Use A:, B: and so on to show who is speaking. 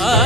A: ஆ